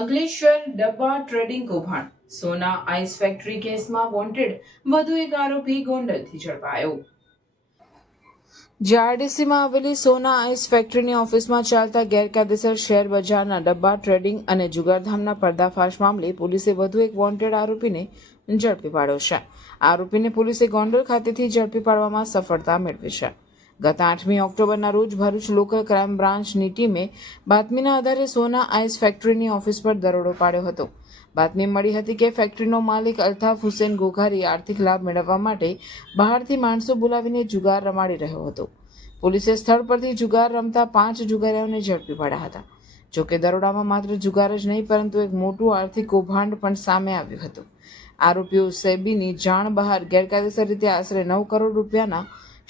અંકલેશ્વર ડબ્બા ટ્રેડિંગ કૌભાંડ. Sona ice factory કેસમાં વોન્ટેડ. વધુ એક આરોપી ગોંડલથી ઝડપાયો. જીઆરડીસીમાં આવેલી સોના આઈસ ફેક્ટરીની ઓફિસમાં ચાલતા ગેરકાયદેસર શેર બજારના ડબ્બા ટ્રેડિંગ અને જુગારધામના પર્દાફાશ મામલે પોલીસે વધુ એક વોન્ટેડ આરોપીને ઝડપી પાડ્યો છે. આરોપીને પોલીસે ગોંડલ ખાતેથી ઝડપી પાડવામાં સફળતા મેળવી છે. ગત આઠમી ઓક્ટોબરના રોજ ભરૂચ લોકલ ક્રાઇમ બ્રાન્ચની ટીમે બાતમીના આધારે સોના આઈસ ફેક્ટરીની ઓફિસ પર દરોડો પાડ્યો હતો. બાતમી મળી હતી કે ફેક્ટરીનો માલિક અલ્તાફ હુસેન ગોઘારી આર્થિક લાભ મેળવવા માટે બહારથી માણસો બોલાવીને જુગાર રમાડી રહ્યો હતો. પોલીસે સ્થળ પરથી જુગાર રમતા પાંચ જુગારીઓને ઝડપી પાડ્યા હતા. જોકે દરોડામાં માત્ર જુગાર જ નહીં, પરંતુ એક મોટું આર્થિક કૌભાંડ પણ સામે આવ્યું હતું. આરોપીઓ સેબીની જાણ બહાર ગેરકાયદેસર રીતે આશરે નવ કરોડ રૂપિયાના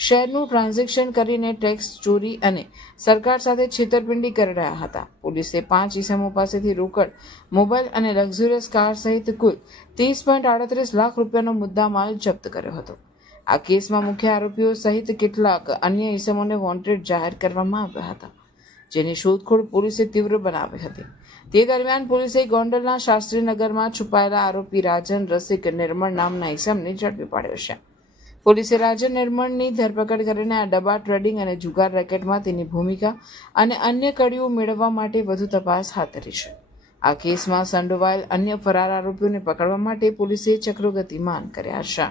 શેરનું ટ્રાન્ઝેક્શન કરીને ટેક્સ ચોરી અને સરકાર સાથે છેતરપિંડી કરી રહ્યા હતા. પોલીસે પાંચ ઇસમો પાસેથી રોકડ, મોબાઈલ અને લક્ઝુરિયસ કાર સહિત કુલ ત્રીસ પોઈન્ટ આડત્રીસ લાખ રૂપિયાનો મુદ્દામાલ જપ્ત કર્યો હતો. આ કેસમાં મુખ્ય આરોપીઓ સહિત કેટલાક અન્ય ઇસમોને વોન્ટેડ જાહેર કરવામાં આવ્યા હતા, જેની શોધખોળ પોલીસે તીવ્ર બનાવી હતી. તે દરમિયાન પોલીસે ગોંડલના શાસ્ત્રીનગરમાં છુપાયેલા આરોપી રાજન રસિક નિર્મળ નામના ઇસમને ઝડપી પાડ્યો છે. પોલીસે રાજન નિર્મળની ધરપકડ કરીને આ ડબ્બા ટ્રેડિંગ અને જુગાર રેકેટમાં તેની ભૂમિકા અને અન્ય કડીઓ મેળવવા માટે વધુ તપાસ હાથ ધરી છે. આ કેસમાં સંડોવાયેલ અન્ય ફરાર આરોપીઓને પકડવા માટે પોલીસે ચક્રો ગતિમાન કર્યા છે.